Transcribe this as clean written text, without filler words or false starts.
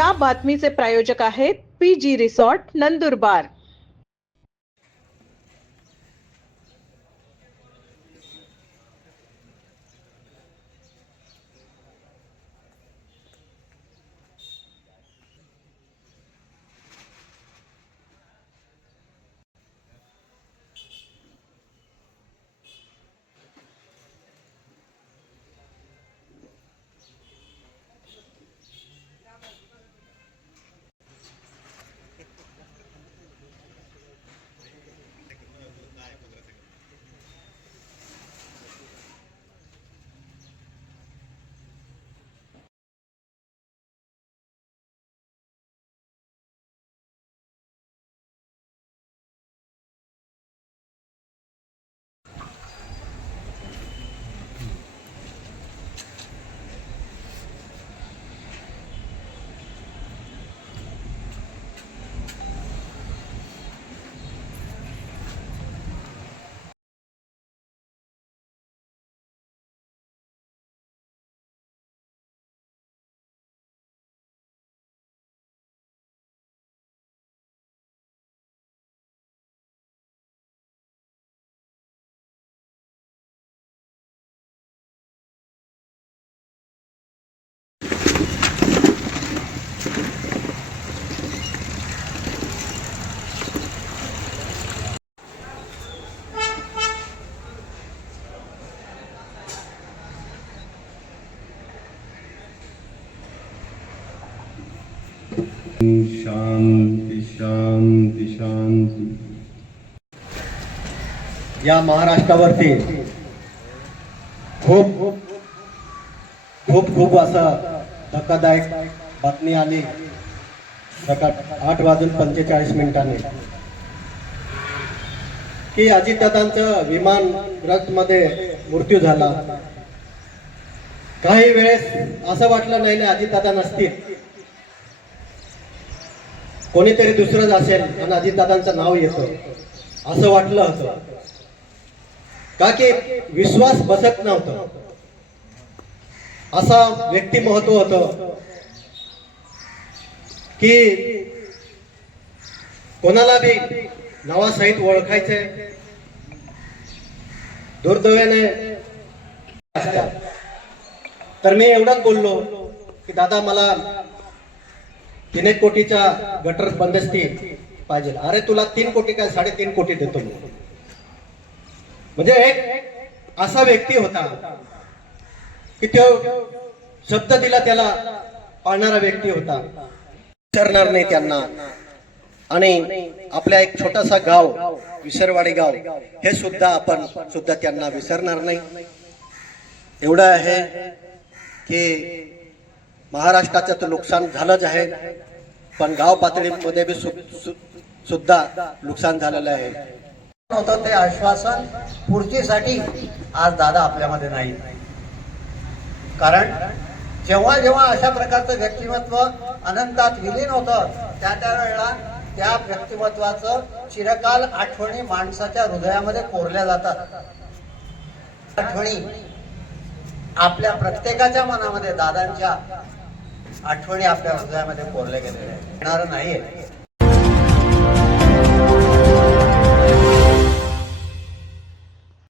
या बातमीचे प्रायोजक आहेत PG रिसॉर्ट नंदुरबार। शांती शांती शांती। या महाराष्ट्रावरती खूप खूप खूप असा धक्कादायक बातमी आली सकाळ 8:45 की अजितदादांचं विमान मध्ये मृत्यू झाला। काही वेळेस असं वाटलं नाही अजितदादा नसतील, कोणीतरी दुसरंच असेल आणि अजितदादांचं नाव येतं असं वाटलं होतं, का की विश्वास बसत नव्हतं। असा व्यक्तिमत्व होतं की कोणाला बी नावासहित ओळखायचंय, दुर्दैवाने तर मी एवढंच बोललो की दादा मला 3 कोटीचा गटर बंदस्ती पाहिजे। अरे तुला 3 कोटी काय 3.5 कोटी देतो मी। म्हणजे एक असा व्यक्ती होता की तो शब्द दिला त्याला पाळणारा व्यक्ती होता, विसरणार नाही त्यांना। आणि आपल्या एक छोटासा गाव विसरवाडी गाव हे सुद्धा आपण सुद्धा त्यांना विसरणार नाही। एवढं आहे की महाराष्ट्राचं तर नुकसान झालंच आहे, पण गाव पातळीमध्ये बी सुद्धा नुकसान झालेलं आहे। होतं ते आश्वासन पूर्तीसाठी आज दादा आपल्यामध्ये नाही। कारण जेव्हा जेव्हा अशा प्रकारचं व्यक्तिमत्व अनंतात विलीन होतं त्यावेळेला त्या व्यक्तिमत्वाचं चिरकाल आठवणी माणसाच्या हृदयामध्ये कोरल्या जातात। आठवणी आपल्या प्रत्येकाच्या मनामध्ये दादांच्या आठवणी आपल्या हृदयामध्ये कोरल्या गेलेल्या आहेत, येणार नाहीये।